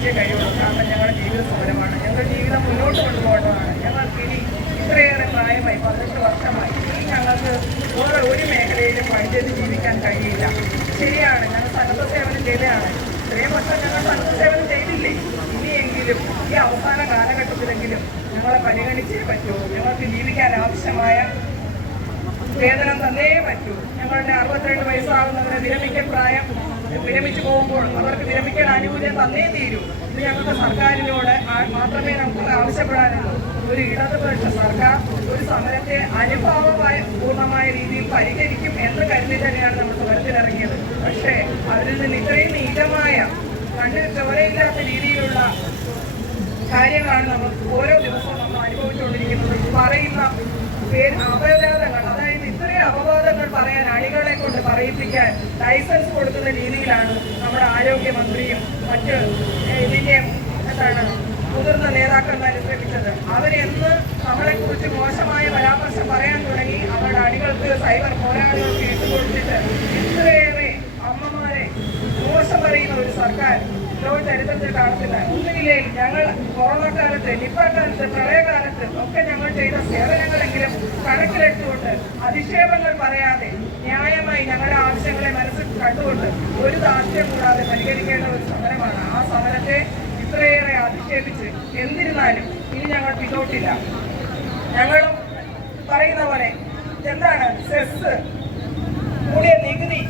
പരിഗണിച്ചേ കഴിയുള്ളൂ കാരണം ഞങ്ങളുടെ ജീവിത സമരമാണ് ഞങ്ങളുടെ ജീവിതം മുന്നോട്ട് കൊണ്ടുപോകേണ്ടതാണ്. ഞങ്ങൾക്ക് ഇനി ഇത്രയേറെ പ്രായമായി പതിനെട്ട് വർഷമായി. ഇനി ഞങ്ങൾക്ക് വേറെ ഒരു മേഖലയിലും പണി ചെയ്ത് ജീവിക്കാൻ കഴിയില്ല. ശരിയാണ് ഞങ്ങൾ സന്നദ്ധ സേവനം ചെയ്തതാണ്. ഇത്രയും വർഷം ഞങ്ങൾ സന്നദ്ധ സേവനം ചെയ്തില്ലേ? ഇനിയെങ്കിലും ഈ അവസാന കാലഘട്ടത്തിലെങ്കിലും ഞങ്ങളെ പരിഗണിച്ചേ പറ്റൂ. ഞങ്ങൾക്ക് ജീവിക്കാൻ ആവശ്യമായ വേതനം തന്നേ പറ്റൂ. ഞങ്ങളുടെ അറുപത്തിരണ്ട് വയസ്സാകുന്നവരെ വിരമിക്കൽ പ്രായം വിരമിച്ചു പോകുമ്പോൾ അവർക്ക് വിരമിക്കേണ്ട ആനുകൂല്യം തന്നേ തീരൂ. ഇത് ഞങ്ങളുടെ സർക്കാരിനോട് മാത്രമേ നമുക്ക് ആവശ്യപ്പെടാനുള്ളൂ. ഒരു ഇടതുപക്ഷ സർക്കാർ ഒരു സമരത്തെ അനുഭാവമായ പൂർണമായ രീതിയിൽ പരിഹരിക്കും എന്ന് കരുതി തന്നെയാണ് നമ്മൾ സമരത്തിലിറങ്ങിയത് പക്ഷേ അതിൽ നിന്ന് ഇത്രയും നീചമായ കണ്ണിൽ ചോരയില്ലാത്ത രീതിയിലുള്ള കാര്യമാണ് നമ്മൾ ഓരോ ദിവസവും നമ്മൾ അനുഭവിച്ചുകൊണ്ടിരിക്കുന്നത്. പറയുന്ന പേര് അപവാദങ്ങൾ അതായത് ഇത്രയും അപവാദങ്ങൾ പറയാൻ കൊണ്ട് ലൈസൻസ് കൊടുക്കുന്ന രീതിയിലാണ് നമ്മുടെ ആരോഗ്യമന്ത്രിയും മറ്റ് ഇതിന്റെ എന്താണ് മുതിർന്ന നേതാക്കന്മാർ ശ്രമിച്ചത്. അവരെന്ന് നമ്മളെ കുറിച്ച് മോശമായ പരാമർശം പറയാൻ തുടങ്ങി അവരുടെ അടികൾക്ക് സൈബർ പോരാളികൾക്ക് ഇട്ടുകൊടുത്തിട്ട് ഇത്രയേറെ അമ്മമാരെ മോശം പറയുന്ന ഒരു സർക്കാർ ലോക ചരിത്രത്തിൽ കാണത്തില്ല ഒന്നുമില്ലേ? ഞങ്ങൾ കൊറോണ കാലത്ത് നിപ്പ കാലത്ത് പ്രളയകാലത്ത് ഒക്കെ ഞങ്ങൾ ചെയ്ത സേവനങ്ങളെങ്കിലും കണക്കിലെടുത്തുകൊണ്ട് അധിക്ഷേപങ്ങൾ പറയാതെ ന്യായമായി ഞങ്ങളുടെ ആവശ്യങ്ങളെ മനസ്സിൽ കണ്ടുകൊണ്ട് ഒരു ദാർഷ്ട്യം കൂടാതെ പരിഹരിക്കേണ്ട ഒരു സമരമാണ്. ആ സമരത്തെ ഇത്രയേറെ അധിക്ഷേപിച്ച് എന്നിരുന്നാലും ഇനി ഞങ്ങൾ പിന്നോട്ടില്ല. ഞങ്ങളും പറയുന്ന പോലെ എന്താണ് സെസ് കൂടിയ നികുതി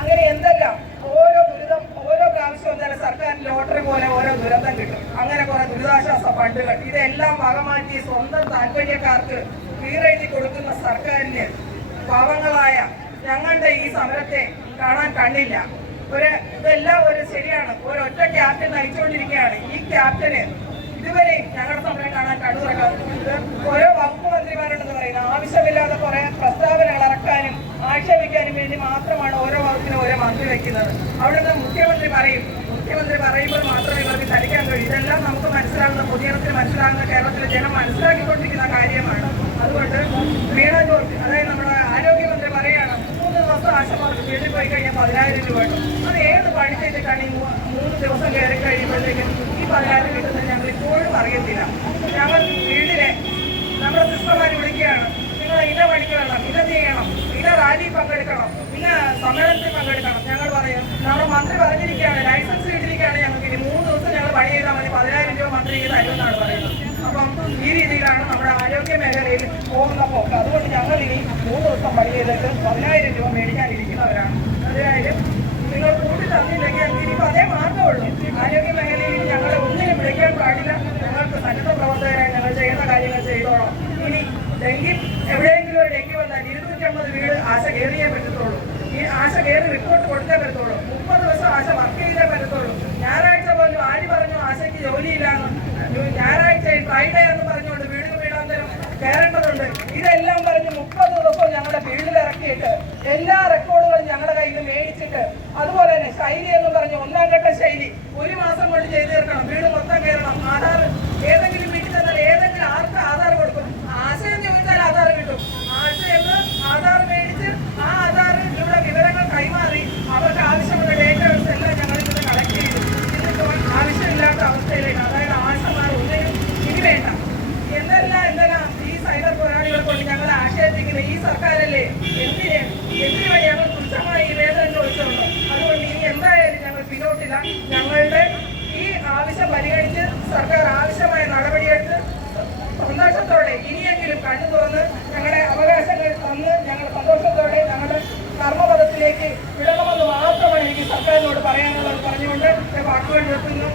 അങ്ങനെ എന്തെല്ലാം? ഓരോ ദുരിതം ഓരോ പ്രാവശ്യവും തന്നെ സർക്കാരിന് ലോട്ടറി പോലെ ഓരോ ദുരന്തം കിട്ടും. അങ്ങനെ കുറെ ദുരിതാശ്വാസ ഫണ്ടുകൾ ഇതെല്ലാം വകമാറ്റി സ്വന്തം താല്പര്യക്കാർക്ക് കീറെഴുതി കൊടുക്കുന്ന സർക്കാരിന് പാവങ്ങളായ ഞങ്ങളുടെ ഈ സമരത്തെ കാണാൻ കണ്ണില്ല. ഒരു ഇതെല്ലാം ഒരു ശരിയാണ്. ഒരൊറ്റ ക്യാപ്റ്റൻ നയിച്ചുകൊണ്ടിരിക്കുകയാണ്. ഈ ക്യാപ്റ്റന് ഇതുവരെ ഞങ്ങളുടെ സമരം കാണാൻ കണ്ണു തുറക്കാറുണ്ട് ഓരോ വകുപ്പ് മന്ത്രിമാരുണ്ടെന്ന് പറയുന്നത് ആവശ്യമില്ലാതെ കുറെ പ്രസ്താവനകൾ ഇറക്കാനും ആക്ഷേപിക്കാനും വേണ്ടി മാത്രമാണ് ഓരോ വകുപ്പിനും ഓരോ മന്ത്രി വയ്ക്കുന്നത് അവിടുന്ന് മുഖ്യമന്ത്രി പറയും. മുഖ്യമന്ത്രി പറയുമ്പോൾ മാത്രമേ ഇവർക്ക് ചലിക്കാൻ കഴിയൂ. ഇതെല്ലാം നമുക്ക് മനസ്സിലാകുന്ന പൊതുജനത്തിന് മനസ്സിലാകുന്ന കേരളത്തിലെ ജനം മനസ്സിലാക്കിക്കൊണ്ടിരിക്കുന്ന കാര്യമാണ്. അതുകൊണ്ട് വീണ ജോർജ് അതായത് നമ്മുടെ ആരോഗ്യമന്ത്രി പറയുകയാണ് മൂന്ന് ദിവസം ആശുപത്രി വീട്ടിൽ പോയി കഴിഞ്ഞാൽ പതിനായിരം രൂപ വേണം. അത് ഏത് പണി ചെയ്തിട്ടാണ് ഈ മൂന്ന് ദിവസം കയറി കഴിയുമ്പോഴത്തേക്കും ഈ പതിനായിരം കിട്ടുന്നത് ഞങ്ങൾ ഇപ്പോഴും അറിയത്തില്ല. ഞങ്ങൾ വീട്ടിലെ നമ്മുടെ സിസ്റ്റർമാർ വിളിക്കുകയാണ് നിങ്ങൾ ഇന്ന പണിക്ക് വേണം ചെയ്യണം ഇന്ന റാലി പങ്കെടുക്കണം പിന്നെ സമ്മേളനത്തിൽ പങ്കെടുക്കണം. ഞങ്ങൾ പറയും നമ്മുടെ മന്ത്രി പറഞ്ഞിരിക്കുകയാണ് ലൈസൻസ് കിട്ടിയിരിക്കുകയാണ് ഞങ്ങൾക്ക്. ഇനി മൂന്ന് ദിവസം ഞങ്ങൾ പണി ചെയ്താൽ മതി പതിനായിരം രൂപ മന്ത്രി ഇത് തരുമെന്നാണ് പറയുന്നത്. അപ്പം ഈ രീതിയിലാണ് നമ്മുടെ പോകുന്ന പോക്ക് അതുകൊണ്ട് ഞങ്ങൾ ഇനി മൂന്ന് ദിവസം പണി ചെയ്തിട്ട് പതിനായിരം രൂപ മേടിക്കാനിരിക്കുന്നവരാണ് അതായത് നിങ്ങൾ കൂട്ടി തന്നില്ലെങ്കിൽ ഇനിയിപ്പോൾ അതേ മാർഗമുള്ളൂ ആരോഗ്യ മേഖലയിൽ ഞങ്ങളെ ഒന്നിനും വിളിക്കാൻ പാടില്ല ഞങ്ങൾക്ക് സന്നദ്ധ പ്രവർത്തകരായി ഞങ്ങൾ ചെയ്യുന്ന കാര്യങ്ങൾ ചെയ്തോളാം ഇനി ഡെങ്കി എവിടെയെങ്കിലും ഒരു ഡെങ്കി വന്നാൽ ഇരുന്നൂറ്റമ്പത് വീട് ആശ കയറിയേ പറ്റത്തുള്ളൂ ഈ ആശ കയറി റിപ്പോർട്ട് കൊടുത്തേ പറ്റത്തുള്ളൂ. മുപ്പത് ദിവസം ആശ വർക്ക് ചെയ്തേ പറ്റത്തുള്ളൂ ഞായറാഴ്ച പോലും ആര് പറഞ്ഞു ആശയ്ക്ക് ജോലിയില്ലാന്ന് ഞായറാഴ്ച ഫ്രൈഡേ എന്ന് പറഞ്ഞുകൊണ്ട് വീടിന് വീടാന്തരം കയറേണ്ടതുണ്ട് ഇതെല്ലാം പറഞ്ഞ് മുപ്പത് ദിവസം ഞങ്ങളുടെ ഇറക്കിയിട്ട് എല്ലാ റെക്കോർഡുകളും ഞങ്ങളുടെ കയ്യിൽ മേടിച്ചിട്ട് അതുപോലെ തന്നെ ശൈലി എന്ന് പറഞ്ഞ ഒന്നാം ഘട്ട ശൈലി ഒരു മാസം കൊണ്ട് ചെയ്തു തീർക്കണം. വീട് മൊത്തം കയറണം ആധാർ ഏതെങ്കിലും വീട്ടിൽ ചെന്നാൽ ഏതെങ്കിലും ആർക്ക് ആധാർ കൊടുക്കും ആശയം ചോദിച്ചാൽ ആധാർ കിട്ടും ആശയെന്ന് ആധാർ മേടിച്ച് ആ ആധാറിലൂടെ വിവരങ്ങൾ കൈമാറി അവർക്ക് ആവശ്യമുള്ള ഡേറ്റാസ് എല്ലാം ഞങ്ങൾ ഇന്ന് കളക്ട് ചെയ്തു ഇതിപ്പോൾ ആവശ്യമില്ലാത്ത അവസ്ഥയിലേക്ക് അതായത് ആശമാർ ഒന്നിനും ഇനി വേണ്ട എന്തെല്ലാം എന്തെല്ലാം ഈ സൈബർ പോരാളികളെ കൊണ്ട് ഞങ്ങൾ ആക്ഷേപിക്കുന്ന ഈ സർക്കാരല്ലേ എന്തിന് എന്തിനു വേണ്ടി ഞങ്ങൾ തുച്ഛമായി ഈ വേതനം ചോദിച്ചുള്ളൂ അതുകൊണ്ട് ഇനി എന്തായാലും ഞങ്ങൾ പിന്നോട്ടില്ല ഞങ്ങളുടെ ഈ ആവശ്യം പരിഗണിച്ച് സർക്കാർ ആവശ്യമായ നടപടിയെടുത്ത് സന്തോഷത്തോടെ ഇനിയെങ്കിലും കണ്ണു തുറന്ന് ഞങ്ങളുടെ അവകാശങ്ങൾ തന്ന് ഞങ്ങൾ സന്തോഷത്തോടെ ഞങ്ങളുടെ കർമ്മപദത്തിലേക്ക് വിടണമെന്ന് മാത്രമാണ് എനിക്ക് സർക്കാരിനോട് പറയാനുള്ളത് പറഞ്ഞുകൊണ്ട് വാക്കുകൾ നിർത്തുന്നു.